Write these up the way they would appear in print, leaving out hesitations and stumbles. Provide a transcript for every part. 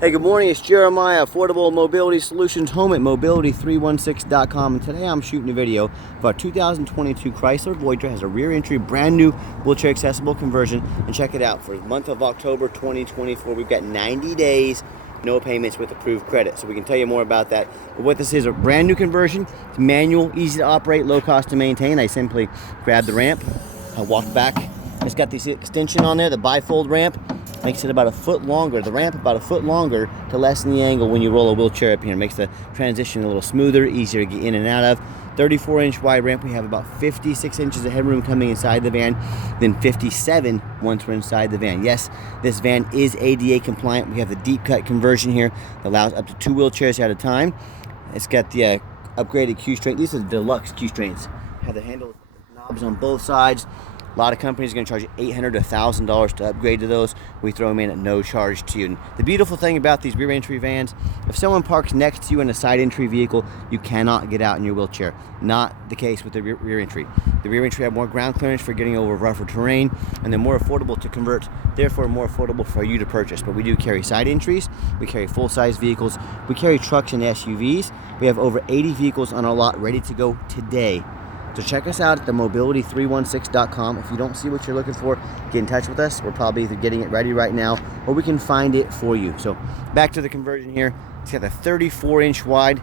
Hey, good morning. It's Jeremiah, Affordable Mobility Solutions, home at mobility316.com, and today I'm shooting a video of our 2022 Chrysler Voyager. Has a rear entry, brand new wheelchair accessible conversion, and check it out. For the month of October 2024, we've got 90 days, no payments with approved credit. So we can tell you more about that. But what this is, a brand new conversion. It's manual, easy to operate, low cost to maintain. I simply grab the ramp, I walk back. It's got this extension on there, the bifold ramp. Makes it about a foot longer, the ramp about a foot longer to lessen the angle when you roll a wheelchair up here. It makes the transition a little smoother, easier to get in and out of. 34-inch wide ramp. We have about 56 inches of headroom coming inside the van, then 57 once we're inside the van. Yes, this van is ADA compliant. We have the deep cut conversion here that allows up to 2 wheelchairs at a time. It's got the upgraded Q strength. These are the deluxe Q strengths. Have the handle knobs on both sides. A lot of companies are going to charge you $800 to $1,000 to upgrade to those. We throw them in at no charge to you. And the beautiful thing about these rear entry vans, if someone parks next to you in a side entry vehicle, you cannot get out in your wheelchair. Not the case with the rear entry. The rear entry have more ground clearance for getting over rougher terrain, and they're more affordable to convert, therefore more affordable for you to purchase. But we do carry side entries, we carry full-size vehicles, we carry trucks and SUVs. We have over 80 vehicles on our lot ready to go today. So check us out at themobility316.com. If you don't see what you're looking for, get in touch with us. We're probably either getting it ready right now or we can find it for you. So back to the conversion here. It's got a 34-inch wide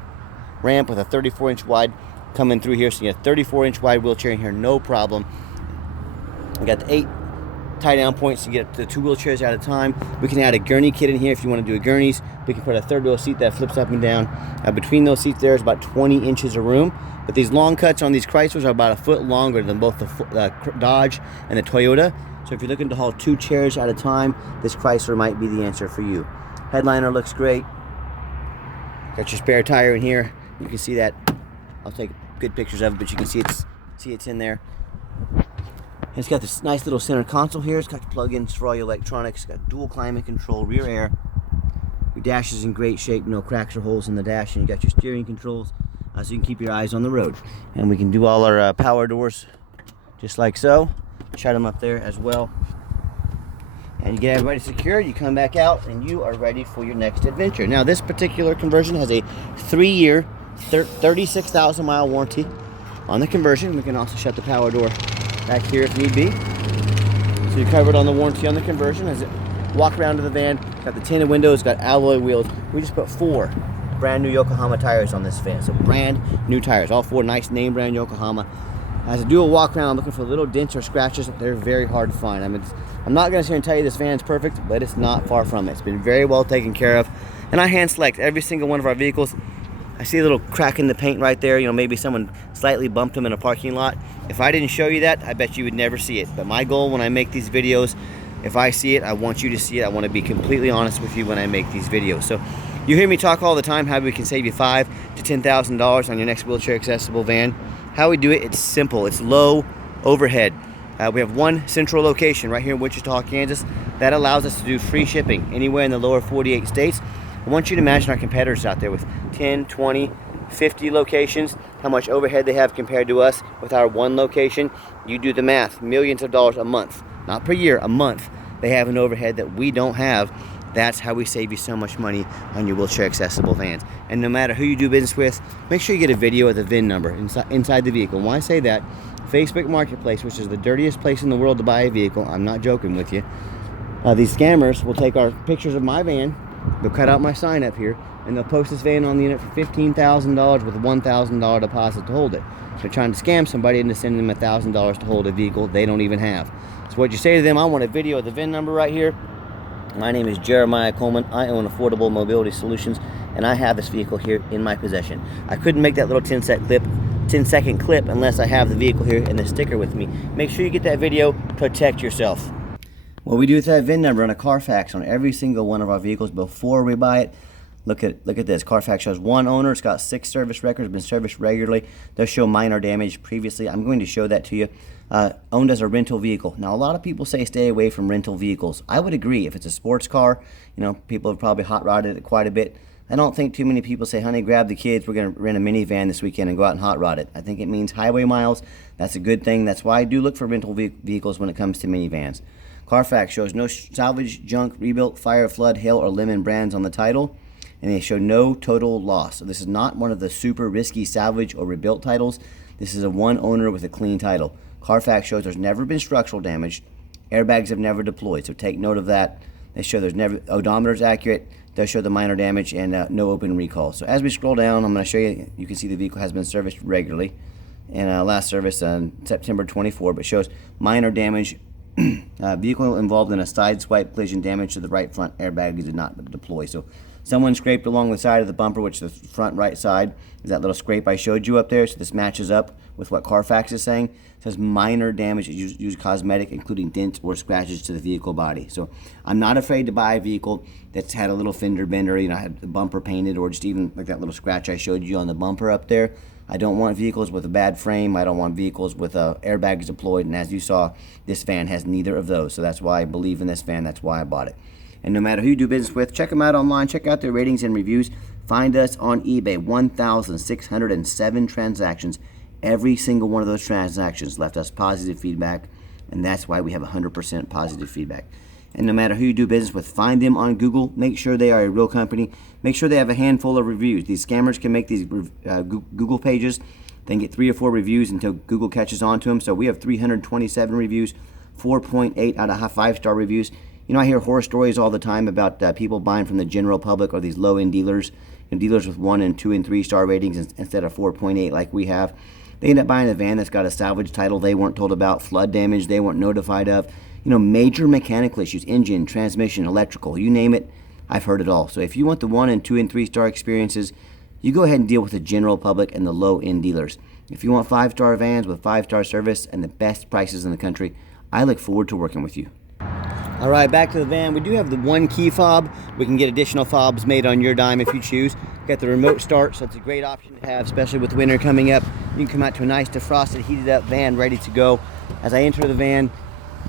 ramp with a 34-inch wide coming through here. So you have a 34-inch wide wheelchair in here, no problem. We got the 8 tie-down points to get the 2 wheelchairs at a time. We can add a gurney kit in here if you want to do a gurneys. We can put a third row seat that flips up and down. Between those seats there is about 20 inches of room. But these long cuts on these Chryslers are about a foot longer than both the Dodge and the Toyota. So if you're looking to haul 2 chairs at a time, this Chrysler might be the answer for you. Headliner looks great. Got your spare tire in here. You can see that. I'll take good pictures of it, but you can see it's in there. It's got this nice little center console here. It's got plug-ins for all your electronics. It's got dual climate control, rear air. Your dash is in great shape, no cracks or holes in the dash, and you got your steering controls. So you can keep your eyes on the road. And we can do all our power doors just like so. Shut them up there as well. And you get everybody secured, you come back out, and you are ready for your next adventure. Now, this particular conversion has a 3-year, 36,000 mile warranty on the conversion. We can also shut the power door back here if need be. So you're covered on the warranty on the conversion. As it walk around to the van, got the tinted windows, got alloy wheels. We just put 4 brand new Yokohama tires on this van. So brand new tires, all 4 nice name brand Yokohama. As I do a walk around, I'm looking for little dents or scratches. They're very hard to find. I'm not going to sit here and tell you this van's perfect, but it's not far from it. It's been very well taken care of. And I hand select every single one of our vehicles. I see a little crack in the paint right there. You know, maybe someone slightly bumped them in a parking lot. If I didn't show you that, I bet you would never see it. But my goal when I make these videos, if I see it, I want you to see it. I want to be completely honest with you when I make these videos. So you hear me talk all the time how we can save you $5,000 to $10,000 on your next wheelchair accessible van. How we do it, it's simple. It's low overhead. We have one central location right here in Wichita, Kansas. That allows us to do free shipping anywhere in the lower 48 states. I want you to imagine our competitors out there with 10, 20, 50 locations, how much overhead they have compared to us with our one location. You do the math, millions of dollars a month, not per year, a month. They have an overhead that we don't have. That's how we save you so much money on your wheelchair accessible vans. And no matter who you do business with, make sure you get a video of the VIN number inside the vehicle. And why I say that, Facebook Marketplace, which is the dirtiest place in the world to buy a vehicle, I'm not joking with you. These scammers will take our pictures of my van, they'll cut out my sign up here, and they'll post this van on the internet for $15,000 with a $1,000 deposit to hold it. They're trying to scam somebody into sending them $1,000 to hold a vehicle they don't even have. So what you say to them, I want a video of the VIN number right here. My name is Jeremiah Coleman. I own Affordable Mobility Solutions, and I have this vehicle here in my possession. I couldn't make that little 10-second clip unless I have the vehicle here and the sticker with me. Make sure you get that video, protect yourself. What we do with that VIN number on a Carfax on every single one of our vehicles before we buy it. Look at this. Carfax shows 1 owner. It's got 6 service records, been serviced regularly. They'll show minor damage previously. I'm going to show that to you. Owned as a rental vehicle. Now, a lot of people say stay away from rental vehicles. I would agree. If it's a sports car, you know, people have probably hot rodded it quite a bit. I don't think too many people say, honey, grab the kids. We're going to rent a minivan this weekend and go out and hot rod it. I think it means highway miles. That's a good thing. That's why I do look for rental vehicles when it comes to minivans. Carfax shows no salvage, junk, rebuilt, fire, flood, hail, or lemon brands on the title. And they show no total loss. So this is not one of the super risky salvage or rebuilt titles. This is a one owner with a clean title. Carfax shows there's never been structural damage. Airbags have never deployed, so take note of that. They show there's never, odometer's accurate, does show the minor damage, and no open recall. So as we scroll down, I'm going to show you, you can see the vehicle has been serviced regularly. And last service on September 24, but shows minor damage. Vehicle involved in a side swipe collision, damage to the right front airbag did not deploy. So someone scraped along the side of the bumper, which is the front right side is that little scrape I showed you up there. So this matches up with what Carfax is saying. It says minor damage, use cosmetic, including dents or scratches to the vehicle body. So I'm not afraid to buy a vehicle that's had a little fender bender, you know, had the bumper painted, or just even like that little scratch I showed you on the bumper up there. I don't want vehicles with a bad frame. I don't want vehicles with airbags deployed. And as you saw, this van has neither of those. So that's why I believe in this van. That's why I bought it. And no matter who you do business with, check them out online. Check out their ratings and reviews. Find us on eBay. 1,607 transactions. Every single one of those transactions left us positive feedback. And that's why we have 100% positive feedback. And no matter who you do business with, find them on Google. Make sure they are a real company. Make sure they have a handful of reviews. These scammers can make these Google pages, then get 3 or 4 reviews until Google catches on to them. So we have 327 reviews, 4.8 out of 5-star reviews. You know, I hear horror stories all the time about people buying from the general public or these low-end dealers, and dealers with 1 and 2 and 3-star ratings instead of 4.8 like we have. They end up buying a van that's got a salvage title they weren't told about, flood damage they weren't notified of, you know, major mechanical issues, engine, transmission, electrical, you name it, I've heard it all. So if you want the 1 and 2 and 3-star experiences, you go ahead and deal with the general public and the low-end dealers. If you want 5-star vans with 5-star service and the best prices in the country, I look forward to working with you. All right, back to the van. We do have the 1 key fob. We can get additional fobs made on your dime if you choose. Got the remote start, so it's a great option to have, especially with winter coming up. You can come out to a nice defrosted, heated up van ready to go. As I enter the van,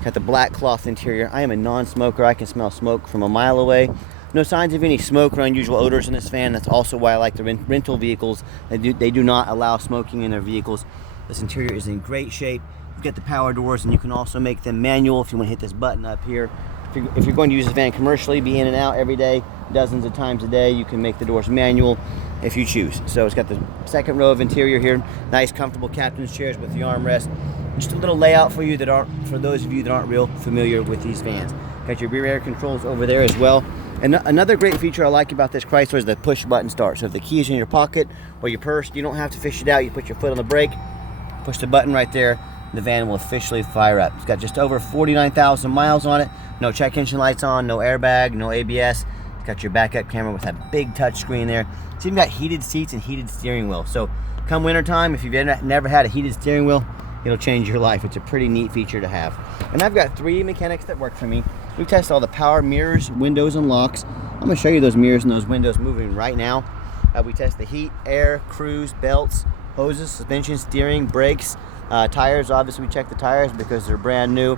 got the black cloth interior. I am a non-smoker. I can smell smoke from a mile away. No signs of any smoke or unusual odors in this van. That's also why I like the rental vehicles. They do not allow smoking in their vehicles. This interior is in great shape. You've got the power doors, and you can also make them manual if you want to hit this button up here. If you're going to use this van commercially, be in and out every day, dozens of times a day, you can make the doors manual if you choose. So it's got the second row of interior here, nice comfortable captain's chairs with the armrest. Just a little layout for you for those of you that aren't real familiar with these vans. Got your rear air controls over there as well. And another great feature I like about this Chrysler is the push button start. So if the key is in your pocket or your purse, you don't have to fish it out. You put your foot on the brake, push the button right there, the van will officially fire up. It's got just over 49,000 miles on it. No check engine lights on, no airbag, no ABS. It's got your backup camera with that big touch screen there. It's even got heated seats and heated steering wheel. So come wintertime, if you've never had a heated steering wheel, it'll change your life. It's a pretty neat feature to have. And I've got 3 mechanics that work for me. We've tested all the power mirrors, windows, and locks. I'm going to show you those mirrors and those windows moving right now. We test the heat, air, cruise, belts, hoses, suspension, steering, brakes, tires. Obviously we check the tires because they're brand new.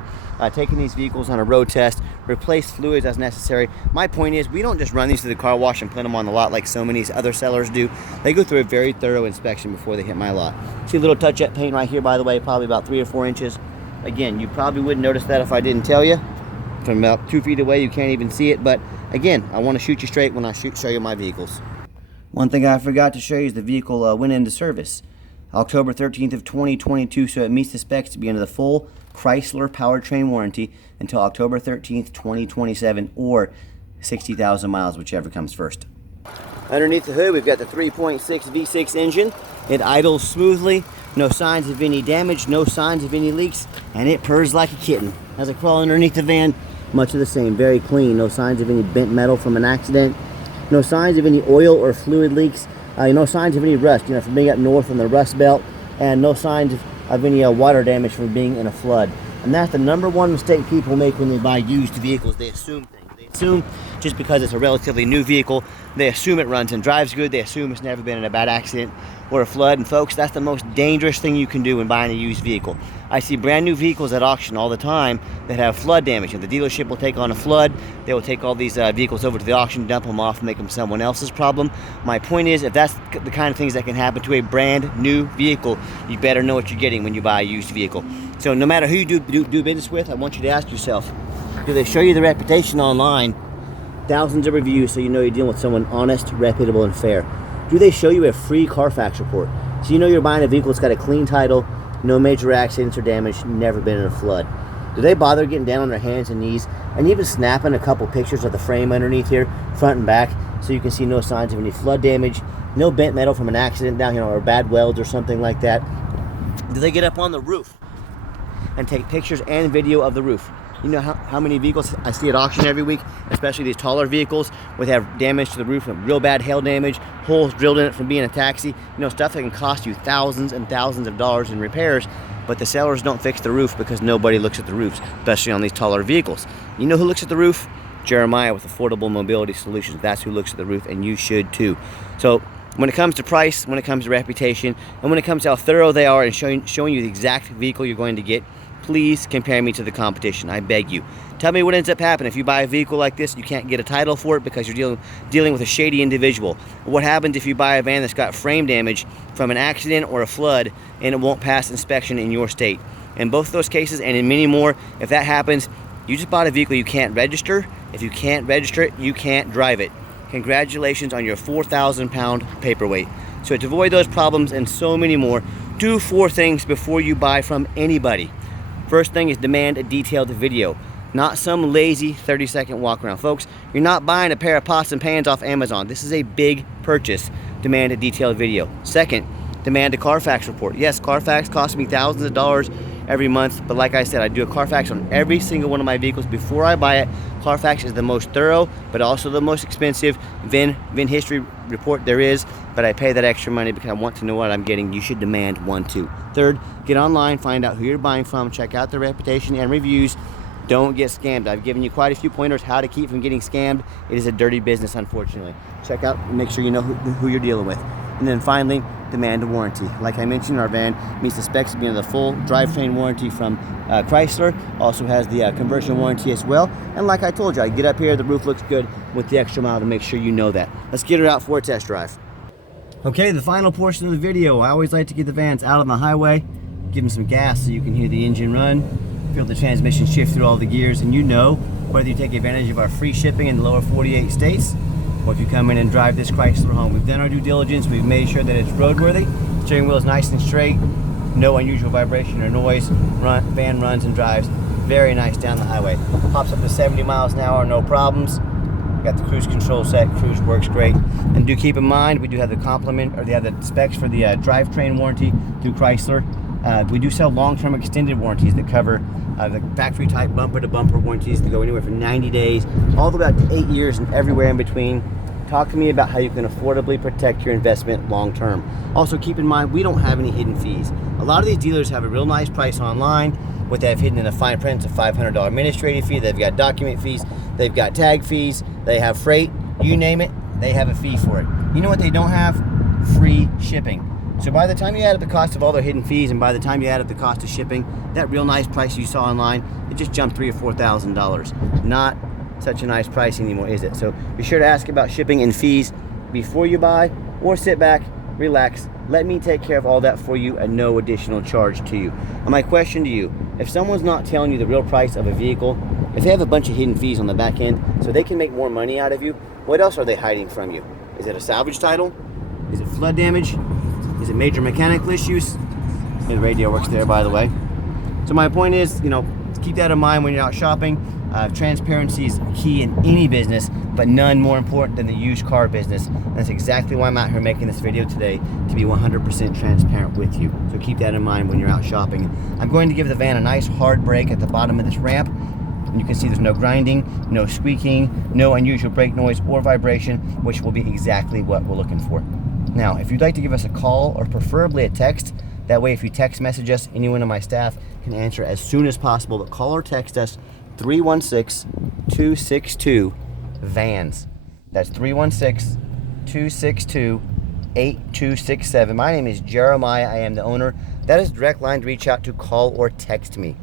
Taking these vehicles on a road test, replace fluids as necessary. My point is, we don't just run these to the car wash and put them on the lot like so many other sellers do. They go through a very thorough inspection before they hit my lot. See a little touch-up paint right here, by the way, probably about 3 or 4 inches. Again, you probably wouldn't notice that if I didn't tell you. From about 2 feet away, you can't even see it, but again, I want to shoot you straight when I show you my vehicles. One thing I forgot to show you is the vehicle went into service October 13th of 2022, so it meets the specs to be under the full Chrysler powertrain warranty until October 13th, 2027, or 60,000 miles, whichever comes first. Underneath the hood, we've got the 3.6 V6 engine. It idles smoothly, no signs of any damage, no signs of any leaks, and it purrs like a kitten. As I crawl underneath the van, much of the same, very clean, no signs of any bent metal from an accident, no signs of any oil or fluid leaks, no signs of any rust, from being up north on the Rust Belt, and no signs of any water damage from being in a flood. And that's the #1 mistake people make when they buy used vehicles. They assume things. They assume just because it's a relatively new vehicle, they assume it runs and drives good, they assume it's never been in a bad accident or a flood. And folks, that's the most dangerous thing you can do when buying a used vehicle. I see brand new vehicles at auction all the time that have flood damage, and the dealership will take on a flood. They will take all these vehicles over to the auction, dump them off, and make them someone else's problem. My point is, if that's the kind of things that can happen to a brand new vehicle, you better know what you're getting when you buy a used vehicle. So no matter who you do business with, I want you to ask yourself, Do they show you the reputation online? Thousands of reviews so you know you're dealing with someone honest, reputable, and fair. Do they show you a free Carfax report so you know you're buying a vehicle that's got a clean title, no major accidents or damage, never been in a flood? Do they bother getting down on their hands and knees and even snapping a couple pictures of the frame underneath here, front and back, so you can see no signs of any flood damage, no bent metal from an accident down here, or bad welds or something like that? Do they get up on the roof and take pictures and video of the roof? You know how many vehicles I see at auction every week, especially these taller vehicles where they have damage to the roof, real bad hail damage, holes drilled in it from being a taxi, stuff that can cost you thousands and thousands of dollars in repairs, but the sellers don't fix the roof because nobody looks at the roofs, especially on these taller vehicles. You know who looks at the roof? Jeremiah with Affordable Mobility Solutions. That's who looks at the roof, and you should too. So when it comes to price, when it comes to reputation, and when it comes to how thorough they are and showing you the exact vehicle you're going to get, please compare me to the competition. I beg you. Tell me what ends up happening if you buy a vehicle like this. You can't get a title for it because you're dealing with a shady individual. What happens if you buy a van that's got frame damage from an accident or a flood and it won't pass inspection in your state? In both of those cases, and in many more, if that happens, you just bought a vehicle you can't register. If you can't register it, you can't drive it. Congratulations on your 4,000-pound paperweight. So to avoid those problems and so many more, do 4 things before you buy from anybody. First thing is demand a detailed video, not some lazy 30-second walk around. Folks, you're not buying a pair of pots and pans off Amazon. This is a big purchase. Demand a detailed video. Second, demand a Carfax report. Yes, Carfax costs me thousands of dollars every month, but like I said, I do a Carfax on every single one of my vehicles before I buy it. Carfax is the most thorough, but also the most expensive VIN history report there is, but I pay that extra money because I want to know what I'm getting. You should demand one too. Third, get online, find out who you're buying from, check out their reputation and reviews. Don't get scammed. I've given you quite a few pointers how to keep from getting scammed. It is a dirty business, unfortunately. Check out and make sure you know who you're dealing with. And then finally, demand a warranty. Like I mentioned, our van meets the specs of being the full drivetrain warranty from Chrysler. Also has the conversion warranty as well. And like I told you, I get up here, the roof looks good with the extra mile to make sure you know that. Let's get her out for a test drive. Okay, the final portion of the video. I always like to get the vans out on the highway, give them some gas so you can hear the engine run, feel the transmission shift through all the gears, and whether you take advantage of our free shipping in the lower 48 states, or if you come in and drive this Chrysler home. We've done our due diligence, we've made sure that it's roadworthy, steering wheel is nice and straight, no unusual vibration or noise, van runs and drives very nice down the highway. Pops up to 70 miles an hour, no problems. Got the cruise control set, cruise works great. And do keep in mind, we do have the specs for the drivetrain warranty through Chrysler. We do sell long-term extended warranties that cover the factory type bumper-to-bumper warranties that go anywhere from 90 days all the way up to 8 years and everywhere in between. Talk to me about how you can affordably protect your investment long-term. Also keep in mind, we don't have any hidden fees. A lot of these dealers have a real nice price online. What they have hidden in the fine print is a $500 administrative fee. They've got document fees, they've got tag fees, they have freight, you name it, they have a fee for it. You know what they don't have? Free shipping. So by the time you add up the cost of all their hidden fees and by the time you add up the cost of shipping, that real nice price you saw online, it just jumped $3,000 or $4,000. Not such a nice price anymore, is it? So be sure to ask about shipping and fees before you buy, or sit back, relax, let me take care of all that for you at no additional charge to you. And my question to you, if someone's not telling you the real price of a vehicle, if they have a bunch of hidden fees on the back end so they can make more money out of you, what else are they hiding from you? Is it a salvage title? Is it flood damage? Is it major mechanical issues? The radio works there, by the way. So my point is, keep that in mind when you're out shopping. Transparency is key in any business, but none more important than the used car business. And that's exactly why I'm out here making this video today, to be 100% transparent with you. So keep that in mind when you're out shopping. I'm going to give the van a nice hard brake at the bottom of this ramp. And you can see there's no grinding, no squeaking, no unusual brake noise or vibration, which will be exactly what we're looking for. Now, if you'd like to give us a call or preferably a text, that way if you text message us, anyone on my staff can answer as soon as possible, but call or text us 316-262-VANS. That's 316-262-8267. My name is Jeremiah. I am the owner. That is a direct line to reach out to, call or text me.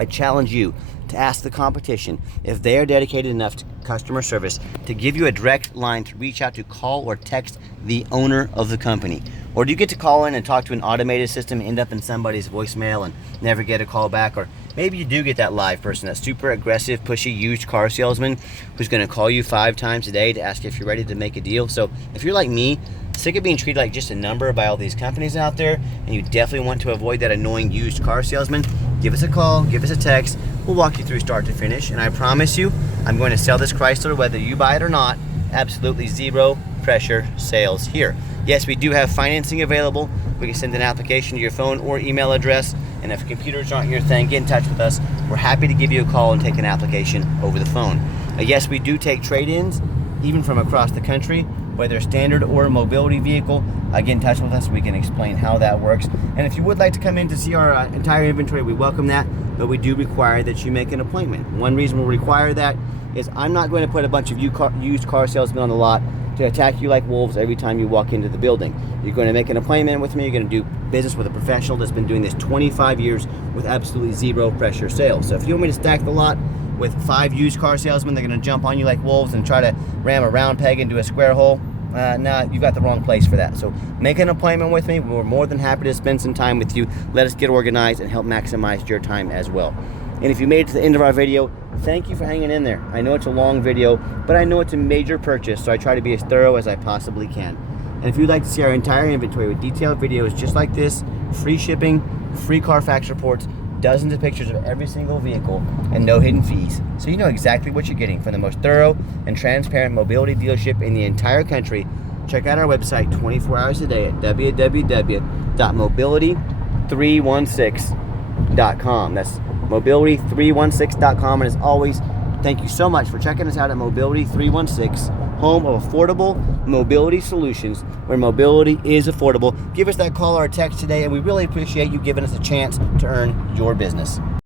I challenge you to ask the competition if they are dedicated enough to customer service to give you a direct line to reach out to, call or text the owner of the company. Or do you get to call in and talk to an automated system and end up in somebody's voicemail and never get a call back? Or maybe you do get that live person, that super aggressive, pushy used car salesman who's going to call you 5 times a day to ask if you're ready to make a deal. So if you're like me, sick of being treated like just a number by all these companies out there, and you definitely want to avoid that annoying used car salesman, give us a call, give us a text. We'll walk you through start to finish, and I promise you, I'm going to sell this Chrysler whether you buy it or not. Absolutely zero pressure sales here. Yes, we do have financing available. We can send an application to your phone or email address, and if computers aren't your thing, get in touch with us. We're happy to give you a call and take an application over the phone. Yes, we do take trade-ins, even from across the country, whether standard or a mobility vehicle. Get in touch with us, we can explain how that works. And if you would like to come in to see our entire inventory, we welcome that, but we do require that you make an appointment. One reason we'll require that is I'm not going to put a bunch of used car salesmen on the lot to attack you like wolves every time you walk into the building. You're going to make an appointment with me. You're going to do business with a professional that's been doing this 25 years with absolutely zero pressure sales. So if you want me to stack the lot with 5 used car salesmen, they're going to jump on you like wolves and try to ram a round peg into a square hole. Nah, you've got the wrong place for that. So make an appointment with me. We're more than happy to spend some time with you. Let us get organized and help maximize your time as well. And if you made it to the end of our video, thank you for hanging in there. I know it's a long video, but I know it's a major purchase, so I try to be as thorough as I possibly can. And if you'd like to see our entire inventory with detailed videos just like this, free shipping, free Carfax reports, dozens of pictures of every single vehicle, and no hidden fees, so you know exactly what you're getting from the most thorough and transparent mobility dealership in the entire country, check out our website 24 hours a day at www.mobility316.com. That's mobility316.com. And as always, thank you so much for checking us out at Mobility 316, home of affordable mobility solutions, where mobility is affordable. Give us that call or a text today, and we really appreciate you giving us a chance to earn your business.